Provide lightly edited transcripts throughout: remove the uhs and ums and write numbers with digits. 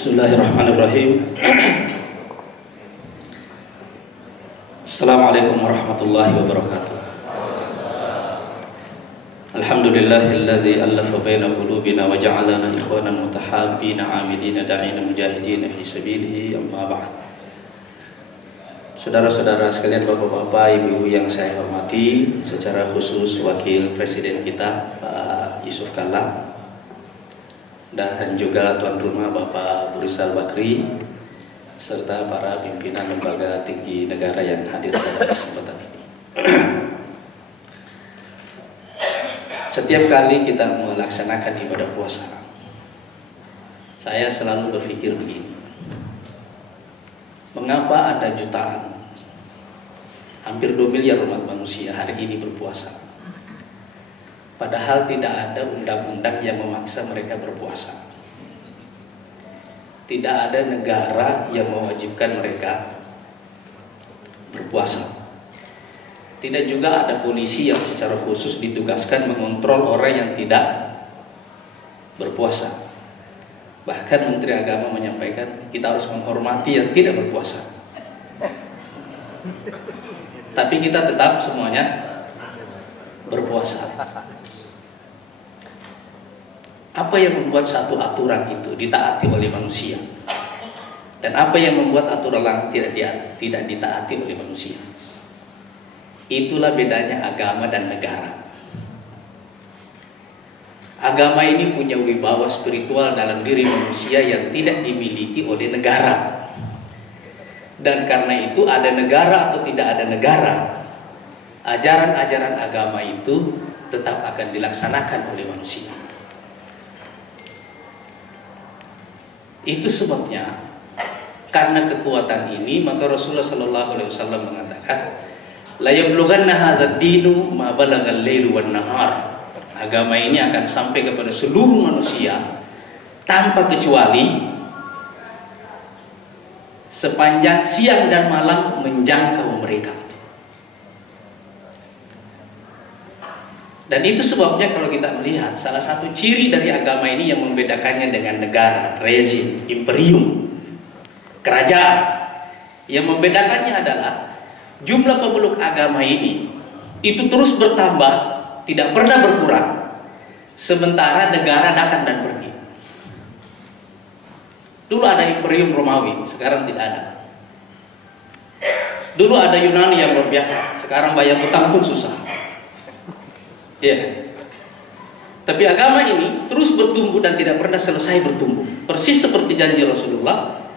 Bismillahirrahmanirrahim. Assalamualaikum warahmatullahi wabarakatuh. Alhamdulillahilladzi allafa baina qulubina wa ja'alana ikhwanan mutahabbina 'amilina da'ina mujahidina fi sabilihi, amma ba'd. Saudara-saudara sekalian, bapak-bapak, ibu-ibu yang saya hormati, secara khusus wakil presiden kita Pak Yusuf Kalla, dan juga tuan rumah Bapak Burisal Bakri, serta para pimpinan lembaga tinggi negara yang hadir pada kesempatan ini. Setiap kali kita melaksanakan ibadah puasa, saya selalu berpikir begini: mengapa ada jutaan, hampir 2 miliar umat manusia hari ini berpuasa, padahal tidak ada undang-undang yang memaksa mereka berpuasa. Tidak ada negara yang mewajibkan mereka berpuasa. Tidak juga ada polisi yang secara khusus ditugaskan mengontrol orang yang tidak berpuasa. Bahkan Menteri Agama menyampaikan kita harus menghormati yang tidak berpuasa. Tapi kita tetap semuanya berpuasa. Apa yang membuat satu aturan itu ditaati oleh manusia, dan apa yang membuat aturan tidak ditaati oleh manusia? Itulah bedanya agama dan negara. Agama ini punya wibawa spiritual dalam diri manusia yang tidak dimiliki oleh negara. Dan karena itu, ada negara atau tidak ada negara, ajaran-ajaran agama itu tetap akan dilaksanakan oleh manusia. Itu sebabnya, karena kekuatan ini, maka Rasulullah SAW mengatakan, la yablughanna hadzal dinu ma balagal lailu wan nahar. Agama ini akan sampai kepada seluruh manusia tanpa kecuali sepanjang siang dan malam menjangkau mereka. Dan itu sebabnya kalau kita melihat, salah satu ciri dari agama ini yang membedakannya dengan negara, rezim, imperium, kerajaan, yang membedakannya adalah jumlah pemeluk agama ini itu terus bertambah, tidak pernah berkurang, sementara negara datang dan pergi. Dulu ada imperium Romawi, sekarang tidak ada. Dulu ada Yunani yang luar biasa, sekarang bayar utang pun susah. Ya. Tapi agama ini terus bertumbuh dan tidak pernah selesai bertumbuh. Persis seperti janji Rasulullah,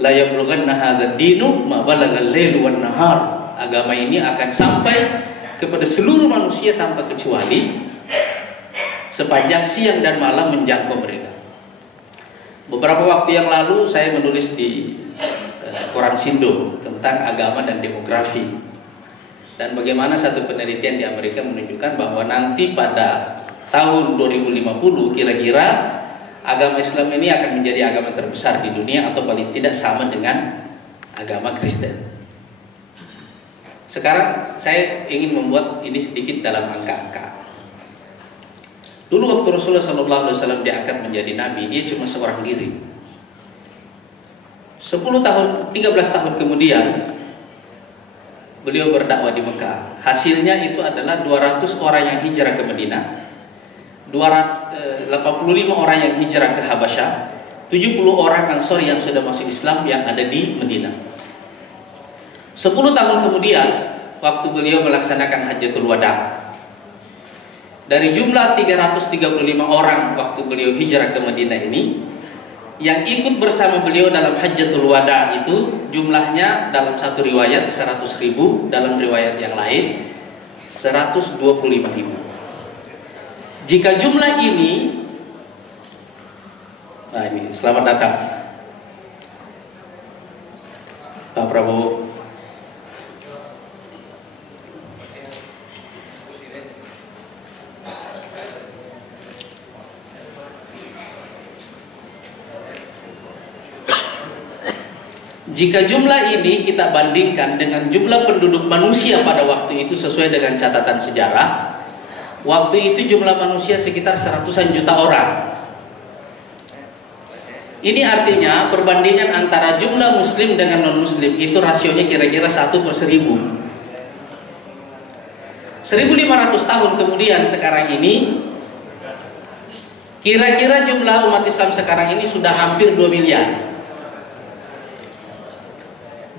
la yablughanna hadzal dinu ma balagal lailu wan nahar. Agama ini akan sampai kepada seluruh manusia tanpa kecuali sepanjang siang dan malam menjangkau mereka. Beberapa waktu yang lalu saya menulis di koran Sindo tentang agama dan demografi. Dan bagaimana satu penelitian di Amerika menunjukkan bahwa nanti pada tahun 2050 kira-kira agama Islam ini akan menjadi agama terbesar di dunia, atau paling tidak sama dengan agama Kristen. Sekarang saya ingin membuat ini sedikit dalam angka-angka. Dulu waktu Rasulullah SAW diangkat menjadi nabi, dia cuma seorang diri. 13 tahun kemudian beliau berdakwah di Mekah. Hasilnya itu adalah 200 orang yang hijrah ke Madinah, 85 orang yang hijrah ke Habasyah, 70 orang Ansor yang sudah masuk Islam yang ada di Madinah. 10 tahun kemudian, waktu beliau melaksanakan Hajjatul Wada, dari jumlah 335 orang waktu beliau hijrah ke Madinah ini, yang ikut bersama beliau dalam Hajjatul Wada itu jumlahnya dalam satu riwayat 100.000, dalam riwayat yang lain 125.000. Jika jumlah ini, nah ini selamat datang Pak Prabowo. Jika jumlah ini kita bandingkan dengan jumlah penduduk manusia pada waktu itu sesuai dengan catatan sejarah, waktu itu jumlah manusia sekitar 100-an juta orang. Ini artinya perbandingan antara jumlah muslim dengan non-muslim itu rasionya kira-kira 1/1000. 1500 tahun kemudian sekarang ini, kira-kira jumlah umat Islam sekarang ini sudah hampir 2 miliar.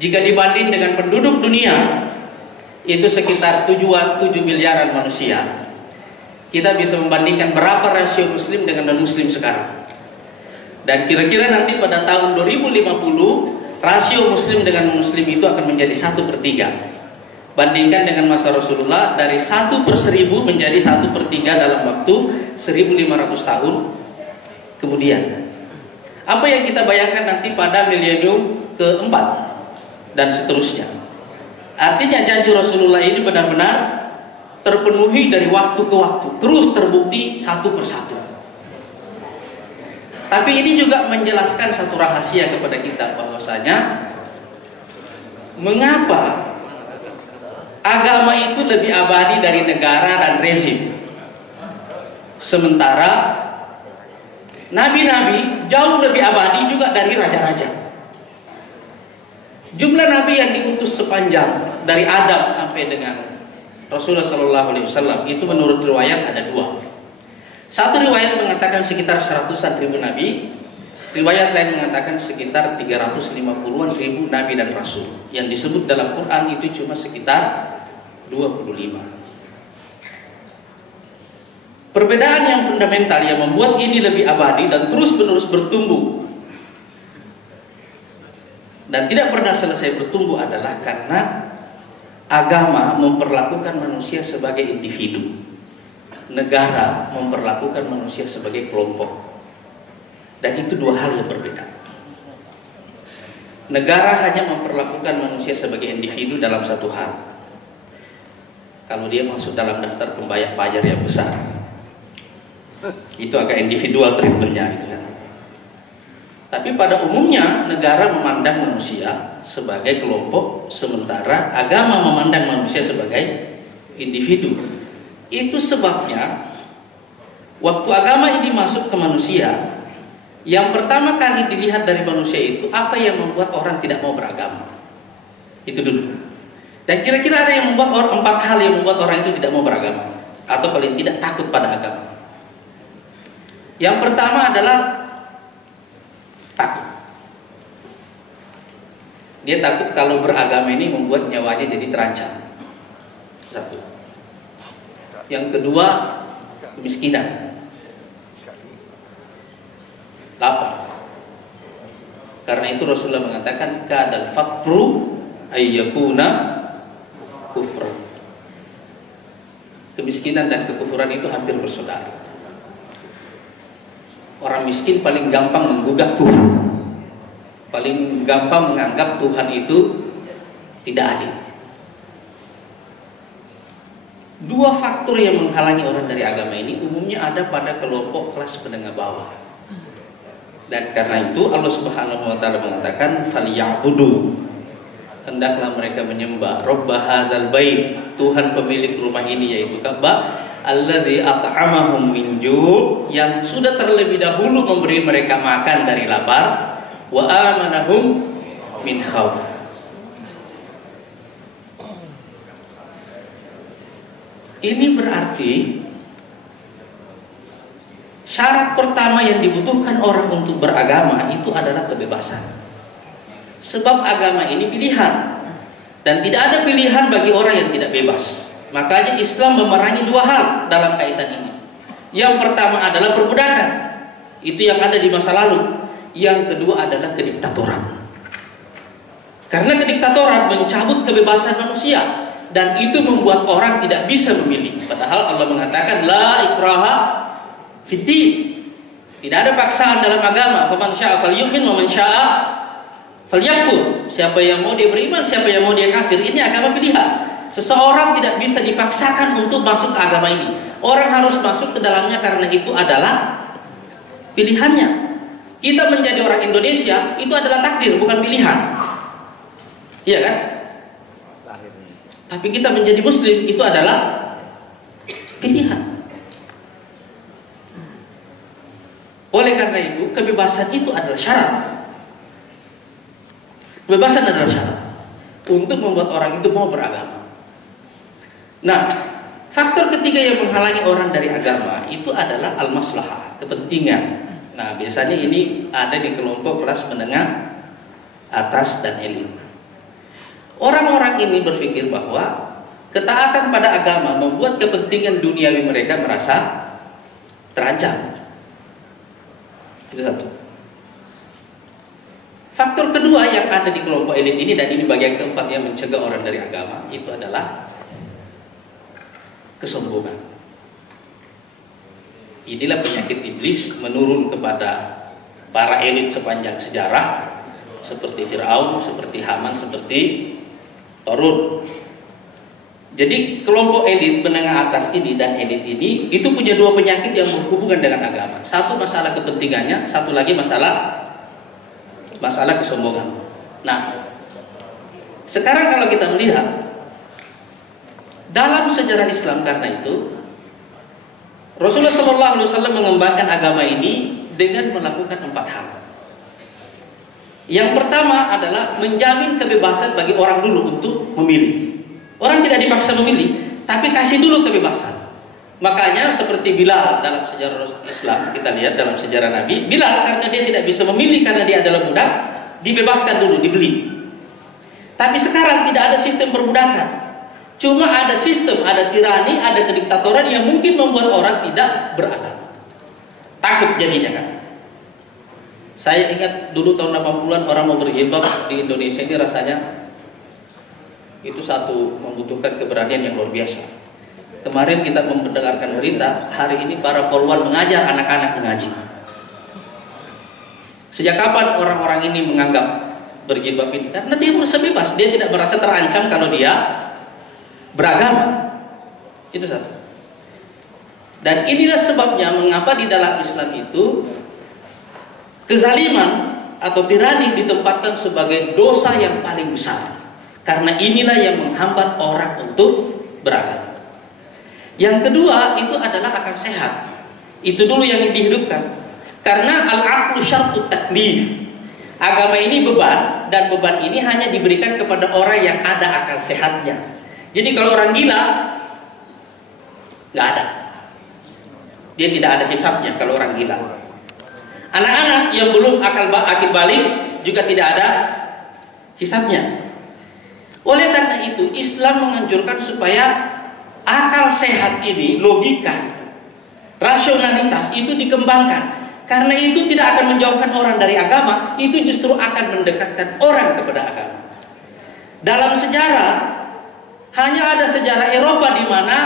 Jika dibanding dengan penduduk dunia, itu sekitar 7 miliaran manusia. Kita bisa membandingkan berapa rasio muslim dengan non-muslim sekarang. Dan kira-kira nanti pada tahun 2050 rasio muslim dengan muslim itu akan menjadi 1/3. Bandingkan dengan masa Rasulullah, dari 1/1000 menjadi 1/3 dalam waktu 1500 tahun kemudian. Apa yang kita bayangkan nanti pada milenium keempat dan seterusnya. Artinya janji Rasulullah ini benar-benar terpenuhi dari waktu ke waktu, terus terbukti satu persatu. Tapi ini juga menjelaskan satu rahasia kepada kita, bahwasanya mengapa agama itu lebih abadi dari negara dan rezim, sementara nabi-nabi jauh lebih abadi juga dari raja-raja. Jumlah nabi yang diutus sepanjang dari Adam sampai dengan Rasulullah SAW itu menurut riwayat ada 2. Satu riwayat mengatakan sekitar 100-an ribu nabi, riwayat lain mengatakan sekitar 350-an ribu nabi dan rasul. Yang disebut dalam Quran itu cuma sekitar 25. Perbedaan yang fundamental yang membuat ini lebih abadi dan terus-menerus bertumbuh dan tidak pernah selesai bertumbuh adalah karena agama memperlakukan manusia sebagai individu. Negara memperlakukan manusia sebagai kelompok. Dan itu 2 hal yang berbeda. Negara hanya memperlakukan manusia sebagai individu dalam satu hal. Kalau dia masuk dalam daftar pembayar pajak yang besar, itu agak individual treatmentnya gitu kan. Tapi pada umumnya negara memandang manusia sebagai kelompok, sementara agama memandang manusia sebagai individu. Itu sebabnya waktu agama ini masuk ke manusia, yang pertama kali dilihat dari manusia itu apa yang membuat orang tidak mau beragama. Itu dulu. Dan kira-kira ada yang membuat 4 hal yang membuat orang itu tidak mau beragama, atau paling tidak takut pada agama. Yang pertama adalah takut. Dia takut kalau beragama ini membuat nyawanya jadi terancam. Satu. Yang kedua, kemiskinan, lapar. Karena itu Rasulullah mengatakan kadal faqru ayyakuna kufra. Kemiskinan dan kekufuran itu hampir bersaudara. Orang miskin paling gampang menggugat Tuhan, paling gampang menganggap Tuhan itu tidak adil. 2 faktor yang menghalangi orang dari agama ini umumnya ada pada kelompok kelas menengah bawah. Dan karena itu Allah Subhanahu wa taala mengatakan falyabudu, hendaklah mereka menyembah Rabb hadzal bait, Tuhan pemilik rumah ini yaitu Ka'bah, allazi at'amahum min ju', yang sudah terlebih dahulu memberi mereka makan dari lapar, wa amanahum min khauf. Ini berarti syarat pertama yang dibutuhkan orang untuk beragama itu adalah kebebasan. Sebab agama ini pilihan, dan tidak ada pilihan bagi orang yang tidak bebas. Makanya Islam memerangi 2 hal dalam kaitan ini. Yang pertama adalah perbudakan, itu yang ada di masa lalu. Yang kedua adalah kediktatoran. Karena kediktatoran mencabut kebebasan manusia, dan itu membuat orang tidak bisa memilih. Padahal Allah mengatakan la ikraha fiddin, tidak ada paksaan dalam agama. Faman syaa falyu'min wa man syaa falyakfur. Siapa yang mau dia beriman, siapa yang mau dia kafir. Ini agama pilihan. Seseorang tidak bisa dipaksakan untuk masuk ke agama ini. Orang harus masuk ke dalamnya karena itu adalah pilihannya. Kita menjadi orang Indonesia itu adalah takdir, bukan pilihan. Iya kan? Tapi kita menjadi Muslim itu adalah pilihan. Oleh karena itu, kebebasan itu adalah syarat. Kebebasan adalah syarat untuk membuat orang itu mau beragama. Nah, faktor ketiga yang menghalangi orang dari agama itu adalah al-maslahah, kepentingan. Nah, biasanya ini ada di kelompok kelas menengah atas dan elit. Orang-orang ini berpikir bahwa ketaatan pada agama membuat kepentingan duniawi mereka merasa terancam. Itu satu. Faktor kedua yang ada di kelompok elit ini, dan ini bagian keempat yang mencegah orang dari agama, itu adalah kesombongan. Inilah penyakit iblis menurun kepada para elit sepanjang sejarah, seperti Firaun, seperti Haman, seperti Qarun. Jadi kelompok elit menengah atas ini dan elit ini itu punya dua penyakit yang berhubungan dengan agama. Satu masalah kepentingannya, satu lagi masalah kesombongan. Nah, sekarang kalau kita melihat dalam sejarah Islam, karena itu Rasulullah SAW mengembangkan agama ini dengan melakukan 4 hal. Yang pertama adalah menjamin kebebasan bagi orang dulu untuk memilih. Orang tidak dipaksa memilih, tapi kasih dulu kebebasan. Makanya seperti Bilal dalam sejarah Islam, kita lihat dalam sejarah Nabi, Bilal karena dia tidak bisa memilih karena dia adalah budak, dibebaskan dulu, dibeli. Tapi sekarang tidak ada sistem perbudakan. Cuma ada sistem, ada tirani, ada kediktatoran yang mungkin membuat orang tidak beragama. Takut jadinya kan. Saya ingat dulu tahun 80-an orang mau berjilbab di Indonesia ini rasanya itu satu membutuhkan keberanian yang luar biasa. Kemarin kita mendengarkan berita, hari ini para polwan mengajar anak-anak mengaji. Sejak kapan orang-orang ini menganggap berjilbab ini? Karena dia merasa bebas, dia tidak merasa terancam kalau dia beragama. Itu satu. Dan inilah sebabnya mengapa di dalam Islam itu kezaliman atau tirani ditempatkan sebagai dosa yang paling besar. Karena inilah yang menghambat orang untuk beragama. Yang kedua itu adalah akal sehat. Itu dulu yang dihidupkan. Karena al-aqlu syartut taklif. Agama ini beban, dan beban ini hanya diberikan kepada orang yang ada akal sehatnya. Jadi kalau orang gila nggak ada. Dia tidak ada hisabnya kalau orang gila. Anak-anak yang belum akil balik juga tidak ada hisabnya. Oleh karena itu Islam menganjurkan supaya akal sehat ini, logika, rasionalitas itu dikembangkan. Karena itu tidak akan menjauhkan orang dari agama, itu justru akan mendekatkan orang kepada agama. Dalam sejarah, hanya ada sejarah Eropa di mana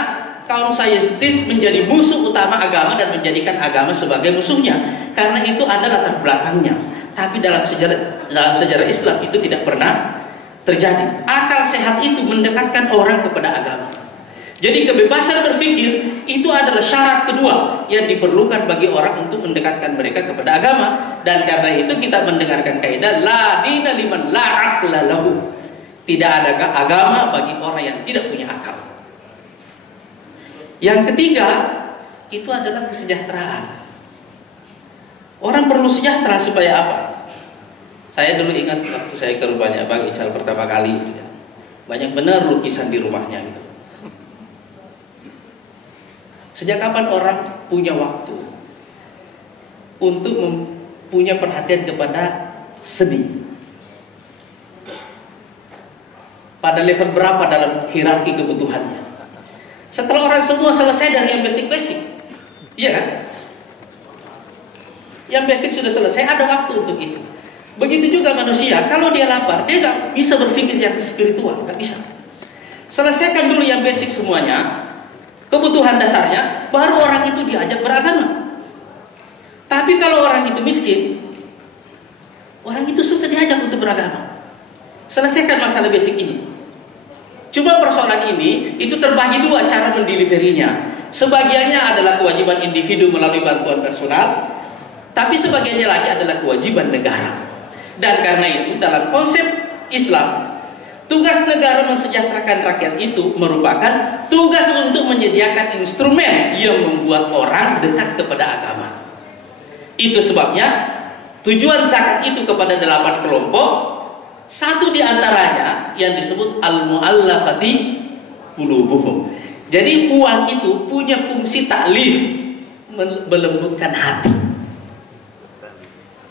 kaum saintis menjadi musuh utama agama dan menjadikan agama sebagai musuhnya. Karena itu ada latar belakangnya. Tapi dalam sejarah Islam itu tidak pernah terjadi. Akal sehat itu mendekatkan orang kepada agama. Jadi kebebasan berpikir itu adalah syarat kedua yang diperlukan bagi orang untuk mendekatkan mereka kepada agama. Dan karena itu kita mendengarkan kaidah la dina liman la aqla lahu. Tidak ada agama bagi orang yang tidak punya akal. Yang ketiga itu adalah kesejahteraan. Orang perlu sejahtera supaya apa? Saya dulu ingat waktu saya ke rumahnya Bang Ical pertama kali, banyak benar lukisan di rumahnya gitu. Sejak kapan orang punya waktu untuk punya perhatian kepada seni? Pada level berapa dalam hierarki kebutuhannya? Setelah orang semua selesai dari yang basic-basic, iya kan? Yang basic sudah selesai, ada waktu untuk itu. Begitu juga manusia, kalau dia lapar, dia nggak bisa berpikir yang spiritual, nggak bisa. Selesaikan dulu yang basic semuanya, kebutuhan dasarnya, baru orang itu diajak beragama. Tapi kalau orang itu miskin, orang itu susah diajak untuk beragama. Selesaikan masalah basic ini. Cuma persoalan ini itu terbagi dua cara mendeliverinya. Sebagiannya adalah kewajiban individu melalui bantuan personal, tapi sebagiannya lagi adalah kewajiban negara. Dan karena itu dalam konsep Islam, tugas negara mensejahterakan rakyat itu merupakan tugas untuk menyediakan instrumen yang membuat orang dekat kepada agama. Itu sebabnya tujuan zakat itu kepada 8 kelompok. Satu di antaranya yang disebut al-mu'allafati qulubuhum. Jadi uang itu punya fungsi taklif, melembutkan hati.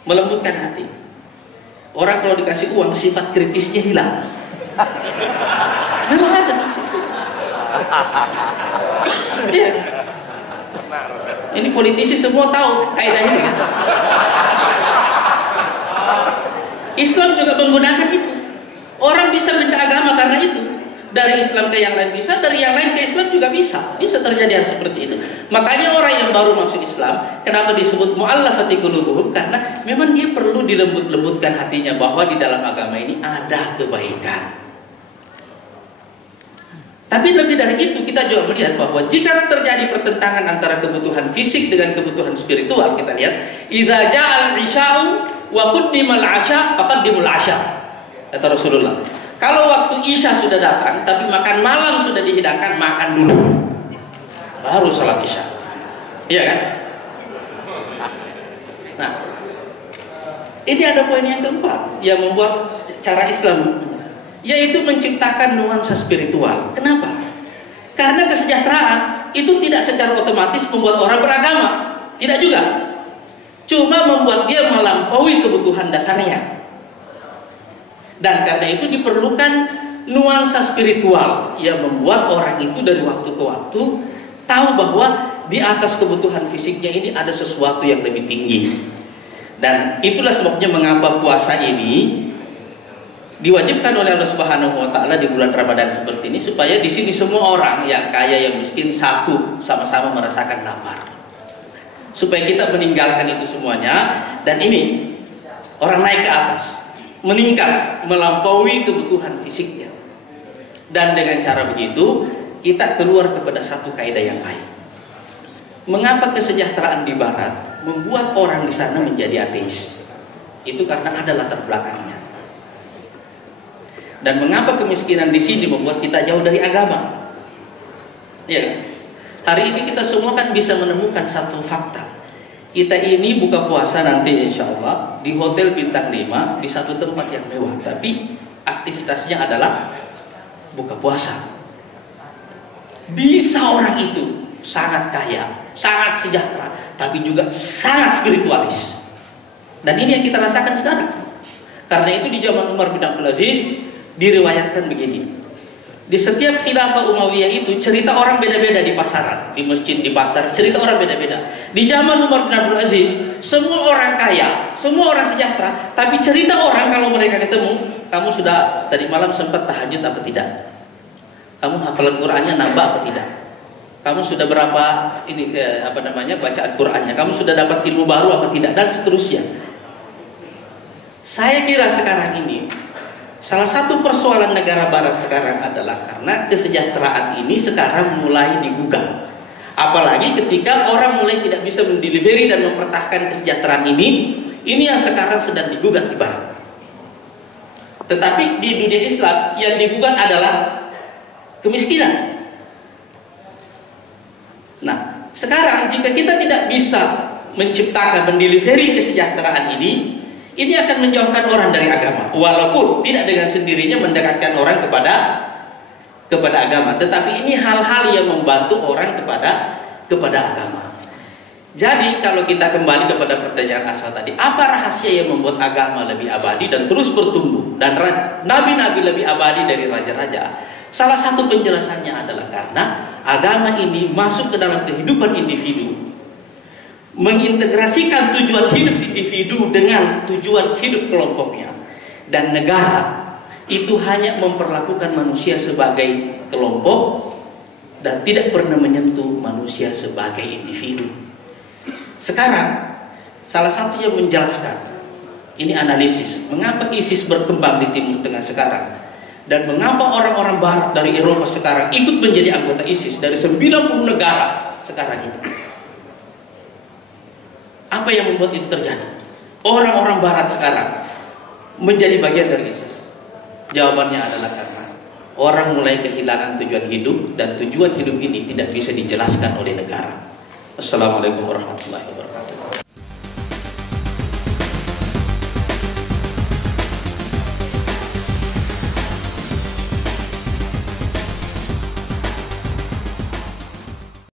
Melembutkan hati. Orang kalau dikasih uang sifat kritisnya hilang. Memang ada maksudnya. Iya. Ini politisi semua tahu kaidah ini kan. Islam juga menggunakan itu. Orang bisa benda agama karena itu. Dari Islam ke yang lain bisa, dari yang lain ke Islam juga bisa. Bisa terjadi hal seperti itu. Makanya orang yang baru masuk Islam, kenapa disebut mu'allafati qulubuhum? Karena memang dia perlu dilembut-lembutkan hatinya bahwa di dalam agama ini ada kebaikan. Tapi lebih dari itu, kita juga melihat bahwa jika terjadi pertentangan antara kebutuhan fisik dengan kebutuhan spiritual, kita lihat idza ja'al isya'u wa quddimal 'asya faqaddimul 'asya, kata Rasulullah. Kalau waktu isya sudah datang tapi makan malam sudah dihidangkan, makan dulu baru salat isya. Iya kan? Nah, ini ada poin yang keempat yang membuat cara Islam, yaitu menciptakan nuansa spiritual. Kenapa? Karena kesejahteraan itu tidak secara otomatis membuat orang beragama. Tidak juga. Cuma membuat dia melampaui kebutuhan dasarnya. Dan karena itu diperlukan nuansa spiritual yang membuat orang itu dari waktu ke waktu tahu bahwa di atas kebutuhan fisiknya ini ada sesuatu yang lebih tinggi. Dan itulah sebabnya mengapa puasa ini diwajibkan oleh Allah Subhanahu wa taala di bulan Ramadan seperti ini, supaya di sini semua orang yang kaya yang miskin satu sama-sama merasakan lapar. Supaya kita meninggalkan itu semuanya, dan ini orang naik ke atas, meningkat, melampaui kebutuhan fisiknya. Dan dengan cara begitu kita keluar kepada satu kaidah yang lain. Mengapa kesejahteraan di barat membuat orang di sana menjadi ateis? Itu karena ada latar belakangnya. Dan mengapa kemiskinan di sini membuat kita jauh dari agama? Ya. Hari ini kita semua kan bisa menemukan satu fakta. Kita ini buka puasa nanti insya Allah di hotel bintang 5 di satu tempat yang mewah, tapi aktivitasnya adalah buka puasa. Bisa orang itu sangat kaya, sangat sejahtera, tapi juga sangat spiritualis. Dan ini yang kita rasakan sekarang. Karena itu di zaman Umar bin Abdul Aziz diriwayatkan begini. Di setiap khilafah Umayyah itu cerita orang beda-beda di pasaran, di masjid, di pasar, cerita orang beda-beda. Di zaman Umar bin Abdul Aziz, semua orang kaya, semua orang sejahtera, tapi cerita orang kalau mereka ketemu, kamu sudah tadi malam sempat tahajud apa tidak? Kamu hafalan Qur'annya nambah apa tidak? Kamu sudah berapa ini bacaan Qur'annya? Kamu sudah dapat ilmu baru apa tidak? Dan seterusnya. Saya kira sekarang ini salah satu persoalan negara barat sekarang adalah karena kesejahteraan ini sekarang mulai digugat. Apalagi ketika orang mulai tidak bisa mendelivery dan mempertahankan kesejahteraan ini yang sekarang sedang digugat di barat. Tetapi di dunia Islam yang digugat adalah kemiskinan. Nah, sekarang jika kita tidak bisa menciptakan, mendelivery kesejahteraan ini akan menjauhkan orang dari agama, walaupun tidak dengan sendirinya mendekatkan orang kepada agama, tetapi ini hal-hal yang membantu orang kepada agama. Jadi kalau kita kembali kepada pertanyaan asal tadi, apa rahasia yang membuat agama lebih abadi dan terus bertumbuh, dan nabi-nabi lebih abadi dari raja-raja? Salah satu penjelasannya adalah karena agama ini masuk ke dalam kehidupan individu, mengintegrasikan tujuan hidup individu dengan tujuan hidup kelompoknya. Dan negara itu hanya memperlakukan manusia sebagai kelompok dan tidak pernah menyentuh manusia sebagai individu. Sekarang salah satu yang menjelaskan, ini analisis, mengapa ISIS berkembang di Timur Tengah sekarang, dan mengapa orang-orang barat dari Eropa sekarang ikut menjadi anggota ISIS dari 90 negara sekarang itu. Apa yang membuat itu terjadi? Orang-orang barat sekarang menjadi bagian dari ISIS. Jawabannya adalah karena orang mulai kehilangan tujuan hidup, dan tujuan hidup ini tidak bisa dijelaskan oleh negara. Assalamualaikum warahmatullahi wabarakatuh.